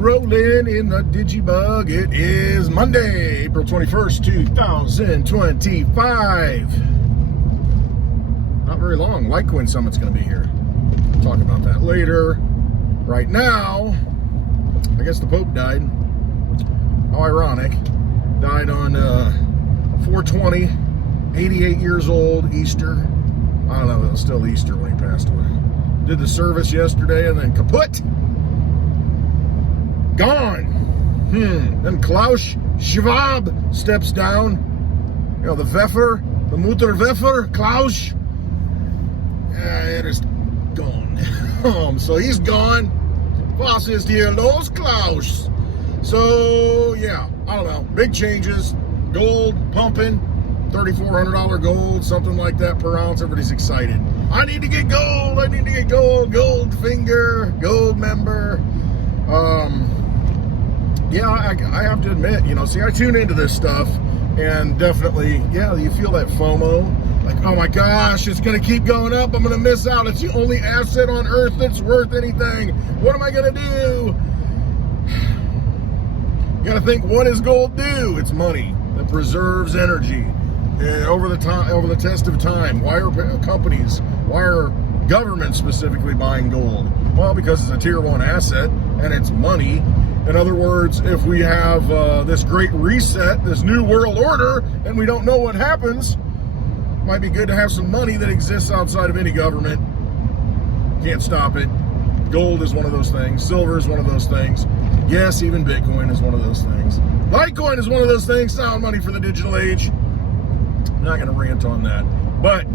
rolling in the digibug. It is Monday, April 21st, 2025. Not very long. Litecoin Summit's going to be here. We'll talk about that later. Right now, I guess the Pope died. How ironic. Died on 4/20, 88 years old, Easter. I don't know, it was still Easter when he passed away. Did the service yesterday and then kaput. Gone. Then Klaus Schwab steps down. You know, the Weffer, the Mutter Weffer, Klaus. It is gone. So he's gone. Was ist hier los, Klaus? So, yeah, I don't know. Big changes. Gold pumping. $3,400 gold, something like that per ounce. Everybody's excited. I need to get gold. I need to get gold. Gold finger. Gold member. Yeah, I have to admit, you know, see, I tune into this stuff, and definitely, yeah, you feel that FOMO. Like, oh my gosh, it's going to keep going up. I'm going to miss out. It's the only asset on earth that's worth anything. What am I going to do? You got to think, what does gold do? It's money that preserves energy. And over the test of time, why are companies, why are governments specifically buying gold? Well, because it's a tier 1 asset and it's money. In other words, if we have this great reset, this new world order, and we don't know what happens, it might be good to have some money that exists outside of any government. Can't stop it. Gold is one of those things. Silver is one of those things. Yes, even Bitcoin is one of those things. Litecoin is one of those things. Sound money for the digital age. I'm not going to rant on that. But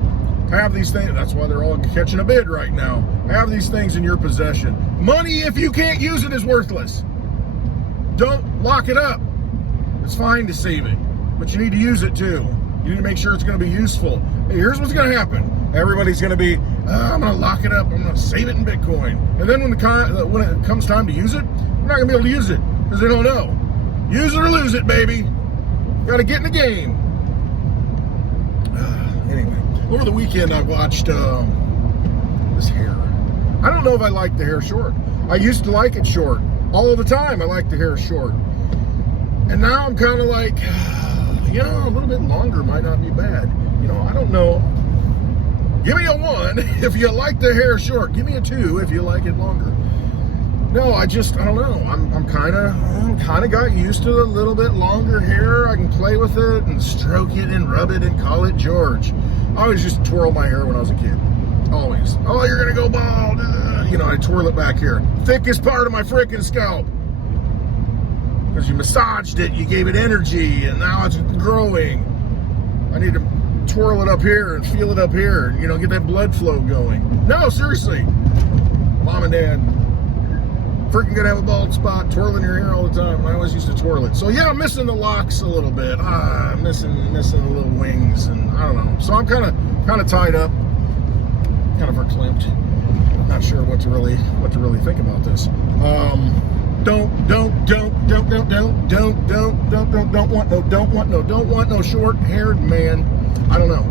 have these things. That's why they're all catching a bid right now. Have these things in your possession. Money, if you can't use it, is worthless. Don't lock it up. It's fine to save it, but you need to use it too. You need to make sure it's going to be useful. Hey, here's what's going to happen. Everybody's going to be, I'm going to lock it up. I'm going to save it in Bitcoin. And then when it comes time to use it, we're not going to be able to use it because they don't know. Use it or lose it, baby. Got to get in the game. Anyway, over the weekend I watched this hair. I don't know if I like the hair short. I used to like it short. All of the time I like the hair short. And now I'm kind of like, you know, a little bit longer might not be bad. You know, I don't know. Give me a 1 if you like the hair short. Give me a 2 if you like it longer. No, I don't know. I'm kind of got used to a little bit longer hair. I can play with it and stroke it and rub it and call it George. I always just twirl my hair when I was a kid. Always. Oh, you're going to go bald. You know, I twirl it back here. Thickest part of my freaking scalp. Because you massaged it, you gave it energy, and now it's growing. I need to twirl it up here and feel it up here. You know, get that blood flow going. No, seriously. Mom and Dad, freaking gonna have a bald spot, twirling your hair all the time. I always used to twirl it. So yeah, I'm missing the locks a little bit. I'm missing the little wings, and I don't know. So I'm kind of tied up, kind of verklempt. Not sure what to really think about this. Don't want no short-haired man. I don't know.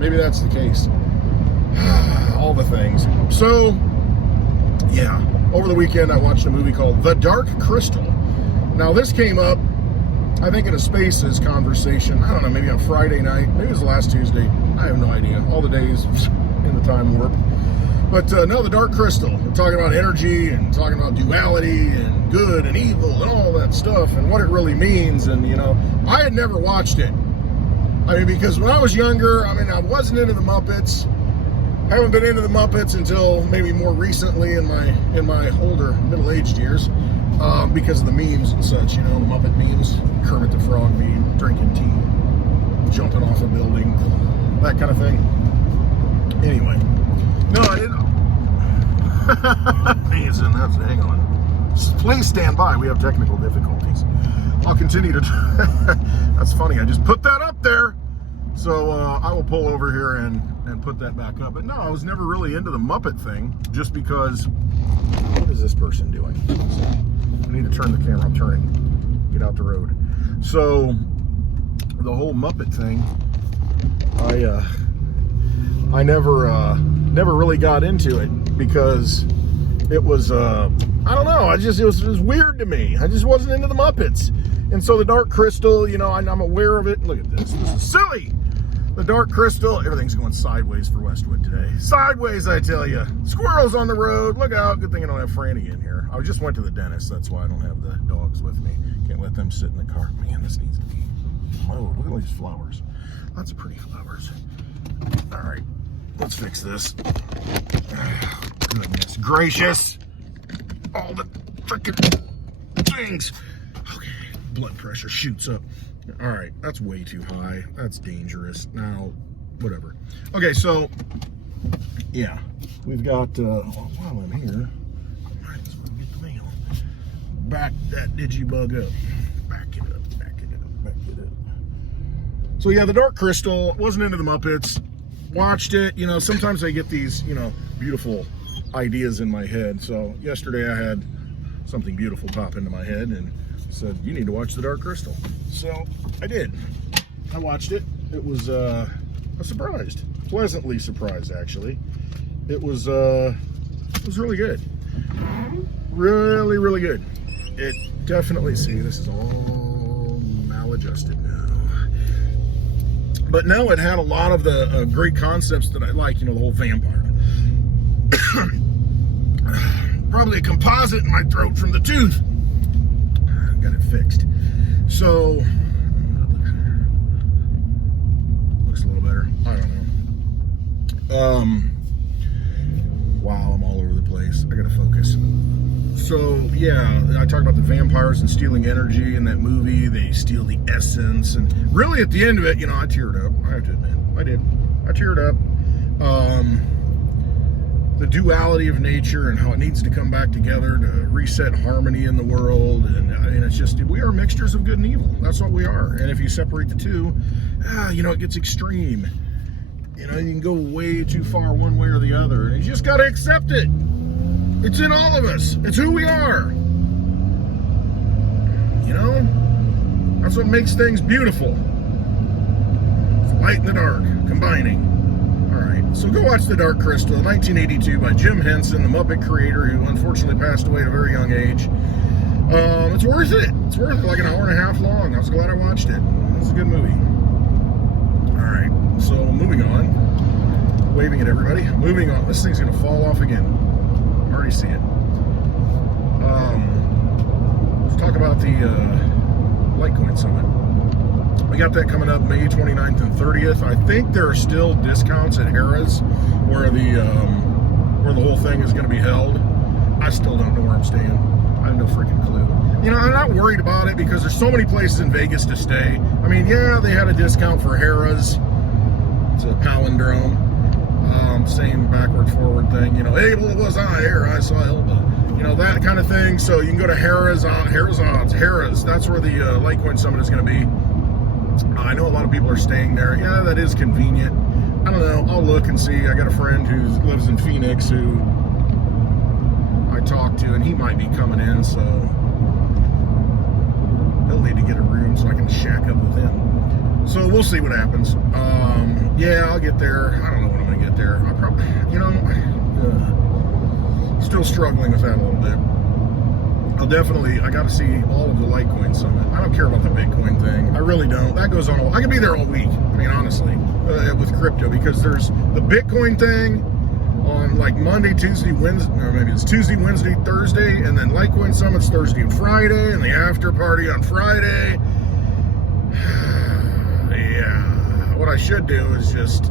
Maybe that's the case. All the things. So, yeah. Over the weekend, I watched a movie called The Dark Crystal. Now, this came up, I think, in a Spaces conversation. I don't know, maybe on Friday night. Maybe it was last Tuesday. I have no idea. All the days in the time warp. But no, The Dark Crystal. We're talking about energy and talking about duality and good and evil and all that stuff and what it really means. And, you know, I had never watched it. I mean, because when I was younger, I mean, I wasn't into the Muppets. I haven't been into the Muppets until maybe more recently in my older middle-aged years because of the memes and such, you know, the Muppet memes, Kermit the Frog meme, drinking tea, jumping off a building, that kind of thing. Anyway. No, I didn't. Hang on. Please stand by. We have technical difficulties. I'll continue to. That's funny. I just put that up there. So I will pull over here and put that back up. But no, I was never really into the Muppet thing just because. What is this person doing? I need to turn the camera. I'm turning. Get out the road. So the whole Muppet thing, I never really got into it because it was I don't know. It was weird to me. I just wasn't into the Muppets. And so the Dark Crystal, you know, I'm aware of it. Look at this. This is silly. The Dark Crystal, everything's going sideways for Westwood today. Sideways, I tell you. Squirrels on the road. Look out. Good thing I don't have Franny in here. I just went to the dentist. That's why I don't have the dogs with me. Can't let them sit in the car. Man, this needs to be... Oh, look at all these flowers. Lots of pretty flowers. All right. Let's fix this. Oh, goodness gracious. All the freaking things. Okay. Blood pressure shoots up. All right, that's way too high. That's dangerous. Now, whatever. Okay, so, yeah, we've got, while I'm here, I might as well get the mail. Back that digibug up. Back it up, back it up, back it up. So, yeah, the Dark Crystal, wasn't into the Muppets. Watched it. You know, sometimes I get these, you know, beautiful ideas in my head. So, yesterday I had something beautiful pop into my head and said, you need to watch the Dark Crystal. So I did. I watched it. It was I was surprised. Pleasantly surprised, actually. It was really good. Really, really good. It definitely, see, this is all maladjusted now. But no, it had a lot of the great concepts that I like, you know, the whole vampire. Probably a composite in my throat from the tooth. Got it fixed. So looks a little better. I don't know. Wow, I'm all over the place. I gotta focus. So yeah, I talk about the vampires and stealing energy in that movie. They steal the essence, and really at the end of it, you know, I teared up. I have to admit, I did. I teared up. The duality of nature and how it needs to come back together to reset harmony in the world, and it's just, we are mixtures of good and evil. That's what we are. And if you separate the two, you know, it gets extreme. You know, you can go way too far one way or the other, and you just got to accept it. It's in all of us. It's who we are. You know, that's what makes things beautiful. It's light and the dark combining. So go watch The Dark Crystal, 1982 by Jim Henson, the Muppet creator who unfortunately passed away at a very young age. It's worth it. It's worth it, like an hour and a half long. I was glad I watched it. It's a good movie. All right, so moving on. Waving at everybody. Moving on. This thing's going to fall off again. I already see it. Let's talk about the Litecoin Summit. We got that coming up May 29th and 30th. I think there are still discounts at Harrah's where the whole thing is going to be held. I still don't know where I'm staying. I have no freaking clue. You know, I'm not worried about it because there's so many places in Vegas to stay. I mean, yeah, they had a discount for Harrah's. It's a palindrome. Same backward forward thing. You know, hey, well, it was I here. I saw Elba. You know, that kind of thing. So you can go to Harrah's odds. Harrah's. That's where the Litecoin Summit is going to be. I know a lot of people are staying there. Yeah, that is convenient. I don't know. I'll look and see. I got a friend who lives in Phoenix who I talked to, and he might be coming in, so he'll need to get a room so I can shack up with him. So we'll see what happens. Yeah, I'll get there. I don't know when I'm going to get there. I probably, you know, still struggling with that a little bit. I got to see all of the Litecoin Summit. I don't care about the Bitcoin thing. I really don't. That goes on. I could be there all week. I mean, honestly, with crypto, because there's the Bitcoin thing on like Monday, Tuesday, Wednesday, or maybe it's Tuesday, Wednesday, Thursday, and then Litecoin Summit's Thursday and Friday, and the after party on Friday. Yeah. What I should do is just,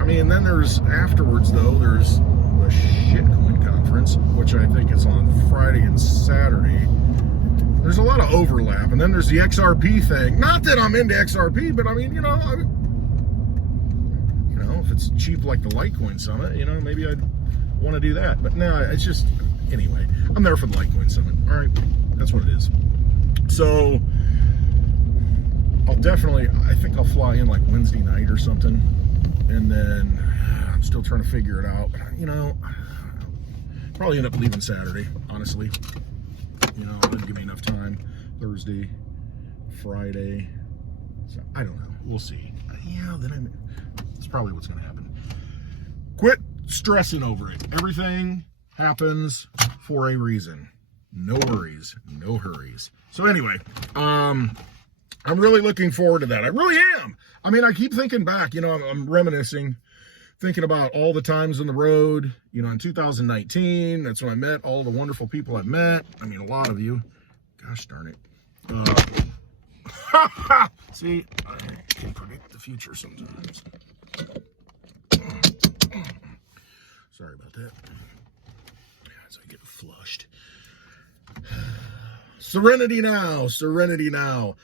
I mean, then there's afterwards though, there's the shitcoin conference, which I think is on Friday and Saturday. There's a lot of overlap, and then there's the XRP thing. Not that I'm into XRP, but I mean, you know, if it's cheap like the Litecoin Summit, you know, maybe I'd want to do that. But no, it's just, anyway, I'm there for the Litecoin Summit. All right, that's what it is. So I think I'll fly in like Wednesday night or something, and then I'm still trying to figure it out. You know, probably end up leaving Saturday, honestly. You know, it didn't give me enough time. Thursday, Friday. So I don't know. We'll see. Yeah, that's probably what's going to happen. Quit stressing over it. Everything happens for a reason. No worries, no hurries. So anyway, I'm really looking forward to that. I really am. I mean, I keep thinking back, I'm reminiscing, thinking about all the times on the road, in 2019, that's when I met all the wonderful people I've met. I mean, a lot of you. Gosh darn it. See, I can predict the future sometimes. Sorry about that. As I get flushed. Serenity now, serenity now.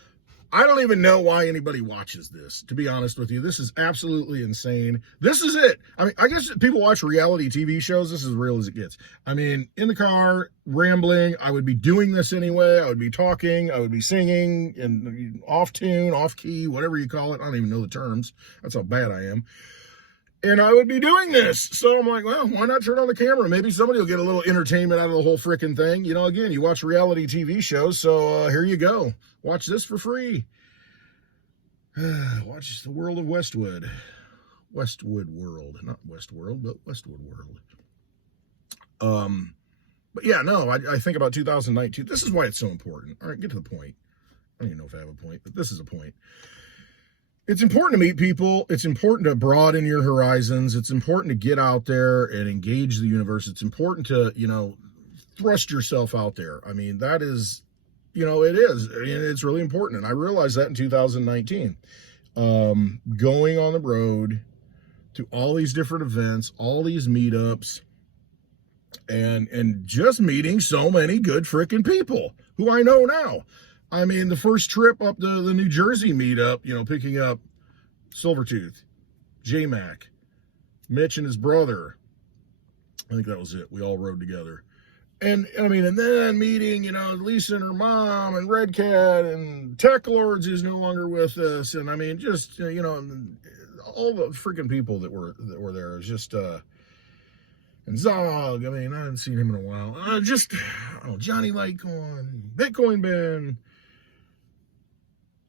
I don't even know why anybody watches this, to be honest with you. This is absolutely insane. This is it. I mean, I guess people watch reality TV shows. This is as real as it gets. I mean, in the car, rambling. I would be doing this anyway. I would be talking. I would be singing and off tune, off key, whatever you call it. I don't even know the terms. That's how bad I am. And I would be doing this. So I'm like, well, why not turn on the camera? Maybe somebody will get a little entertainment out of the whole freaking thing. Again, you watch reality TV shows, so here you go. Watch this for free. Watch the world of Westwood. Westwood World. Not Westworld, but Westwood World. But yeah, no, I think about 2019. This is why it's so important. All right, get to the point. I don't even know if I have a point, but this is a point. It's important to meet people. It's important to broaden your horizons. It's important to get out there and engage the universe. It's important to, thrust yourself out there. I mean, that is, it is. I mean, it's really important. And I realized that in 2019. Going on the road to all these different events, all these meetups, and just meeting so many good freaking people who I know now. I mean, the first trip up to the New Jersey meetup, picking up Silvertooth, J-Mac, Mitch and his brother. I think that was it. We all rode together. And I mean, and then meeting, Lisa and her mom and Red Cat and Tech Lords who's no longer with us. And I mean, just, all the freaking people that were there. It was just, and Zog, I mean, I haven't seen him in a while. Johnny Litecoin, Bitcoin Ben.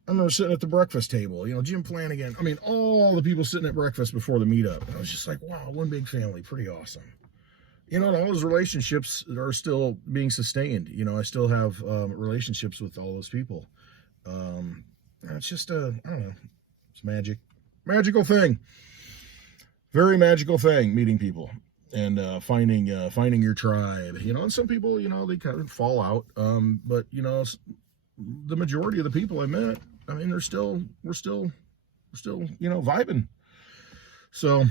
I remember sitting at the breakfast table, Jim Flanagan. I mean, all the people sitting at breakfast before the meetup. I was just like, wow, one big family, pretty awesome. And all those relationships are still being sustained. I still have relationships with all those people. It's just, I don't know, it's magic. Magical thing. Very magical thing, meeting people. And finding your tribe, and some people, they kind of fall out. But the majority of the people I met, I mean, we're still vibing. So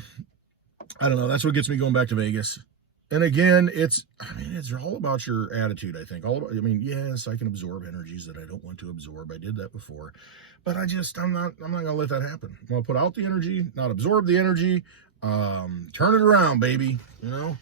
I don't know. That's what gets me going back to Vegas. And again, it's all about your attitude. I think yes, I can absorb energies that I don't want to absorb. I did that before, but I'm not gonna let that happen. I'm gonna put out the energy, not absorb the energy. Turn it around, baby, and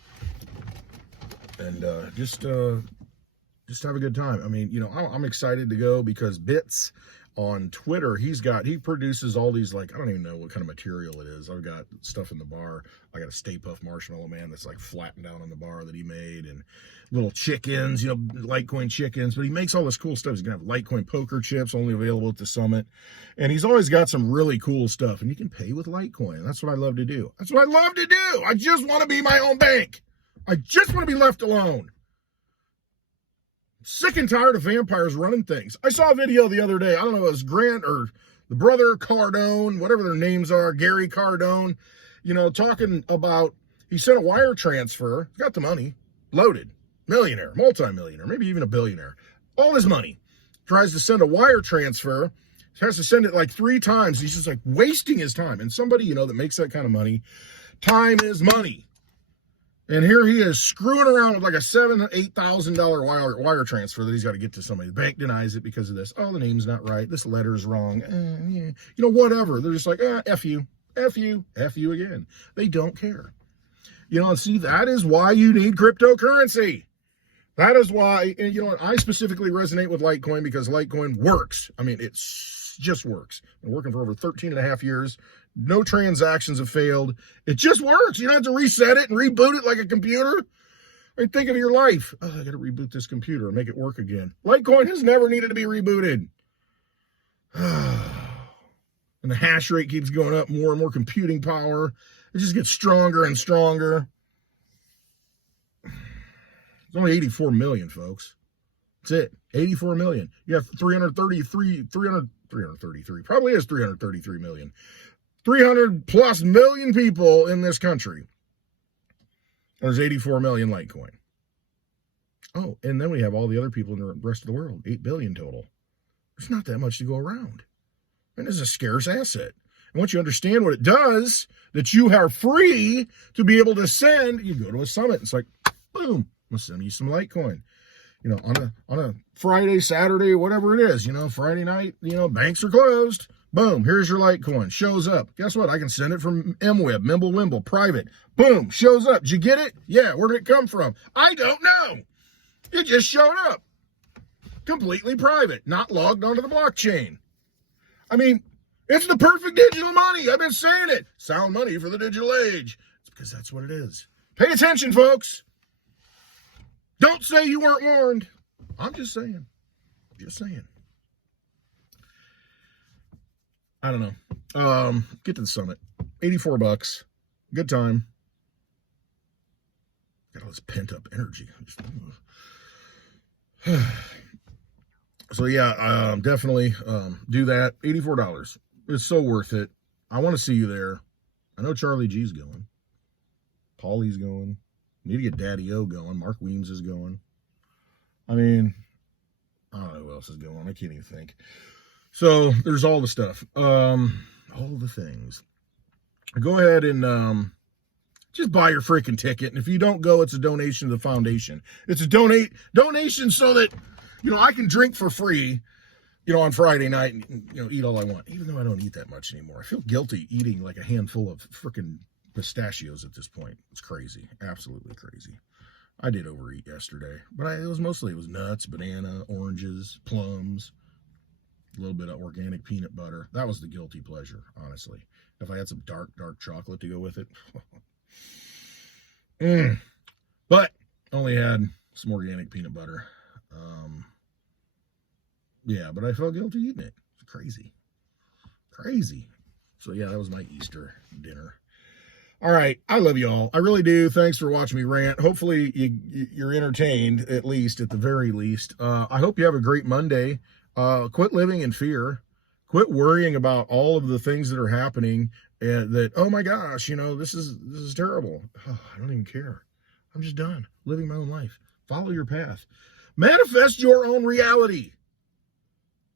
just have a good time. I mean, I'm excited to go because Bits on Twitter, he produces all these, like, I don't even know what kind of material it is. I've got stuff in the bar. I got a Stay Puft Marshmallow Man that's like flattened down on the bar that he made, and little chickens, Litecoin chickens, but he makes all this cool stuff. He's gonna have Litecoin poker chips only available at the summit. And he's always got some really cool stuff, and you can pay with Litecoin. That's what I love to do. I just want to be my own bank. I just want to be left alone. Sick and tired of vampires running things. I saw a video the other day. I don't know, it was Grant or the brother Cardone, whatever their names are, Gary Cardone, talking about, he sent a wire transfer, got the money, loaded, millionaire, multimillionaire, maybe even a billionaire, all his money, tries to send a wire transfer, has to send it like 3 times. He's just like wasting his time. And somebody, that makes that kind of money, time is money. And here he is screwing around with like a $7,000 to $8,000 wire transfer that he's got to get to somebody. The bank denies it because of this. Oh, the name's not right. This letter's wrong. Whatever. They're just like, F you, F you, F you again. They don't care. And see, that is why you need cryptocurrency. That is why, and I specifically resonate with Litecoin because Litecoin works. I mean, it just works. Been working for over 13 and a half years. No transactions have failed. It just works. You don't have to reset it and reboot it like a computer. I mean, think of your life. Oh, I got to reboot this computer and make it work again. Litecoin has never needed to be rebooted. And the hash rate keeps going up, more and more computing power. It just gets stronger and stronger. It's only 84 million, folks. That's it. 84 million. You have 333, probably is 333 million. 300 plus million people in this country. There's 84 million Litecoin. Oh, and then we have all the other people in the rest of the world, 8 billion total. There's not that much to go around. And it's a scarce asset. And once you understand what it does, that you are free to be able to send, you go to a summit. It's like, boom, I'm going to send you some Litecoin. You know, on a Friday, Saturday, whatever it is, you know, Friday night, you know, banks are closed. Boom, here's your Litecoin. Shows up. Guess what? I can send it from MWeb, Mimble Wimble, private. Boom, shows up. Did you get it? Yeah, where did it come from? I don't know. It just showed up. Completely private, not logged onto the blockchain. I mean, it's the perfect digital money. I've been saying it. Sound money for the digital age. It's because that's what it is. Pay attention, folks. Don't say you weren't warned. I'm just saying. Just saying. I don't know. Get to the summit. $84. Good time. Got all this pent-up energy. So yeah, definitely do that. $84. It's so worth it. I want to see you there. I know Charlie G's going. Paulie's going. Need to get Daddy O going. Mark Weems is going. I mean, I don't know who else is going. I can't even think. So there's all the stuff. All the things. Go ahead and just buy your freaking ticket. And if you don't go, it's a donation to the foundation. It's a donation so that, you know, I can drink for free, you know, on Friday night and, you know, eat all I want. Even though I don't eat that much anymore. I feel guilty eating like a handful of freaking pistachios at this point. It's crazy. Absolutely crazy. I did overeat yesterday, but it was nuts, banana, oranges, plums, a little bit of organic peanut butter. That was the guilty pleasure, honestly. If I had some dark chocolate to go with it. But only had some organic peanut butter. Yeah, but I felt guilty eating it. It's crazy. So yeah, that was my Easter dinner. All right, I love you all. I really do. Thanks for watching me rant. Hopefully you're entertained, at the very least. I hope you have a great Monday. Quit living in fear. Quit worrying about all of the things that are happening that, oh my gosh, you know, this is terrible. Oh, I don't even care. I'm just done living my own life. Follow your path. Manifest your own reality.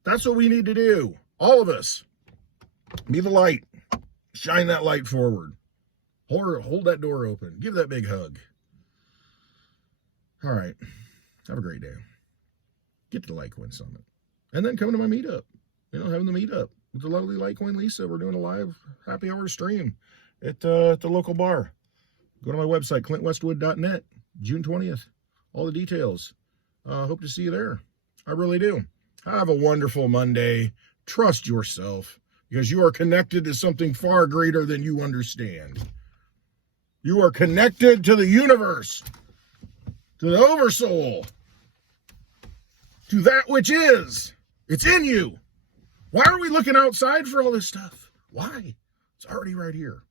That's what we need to do. All of us. Be the light. Shine that light forward. Hold that door open. Give that big hug. All right. Have a great day. Get to the Litecoin Summit. And then come to my meetup. You know, having the meetup with the lovely Litecoin Lisa. We're doing a live happy hour stream at the local bar. Go to my website, clintwestwood.net, June 20th. All the details. Hope to see you there. I really do. Have a wonderful Monday. Trust yourself because you are connected to something far greater than you understand. You are connected to the universe, to the oversoul, to that which is. It's in you. Why are we looking outside for all this stuff? Why? It's already right here.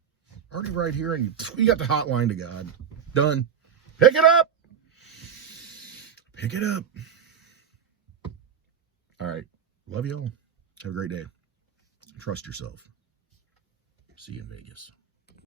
Already right here, and you got the hotline to God. Done. Pick it up. Pick it up. All right. Love y'all. Have a great day. Trust yourself. See you in Vegas.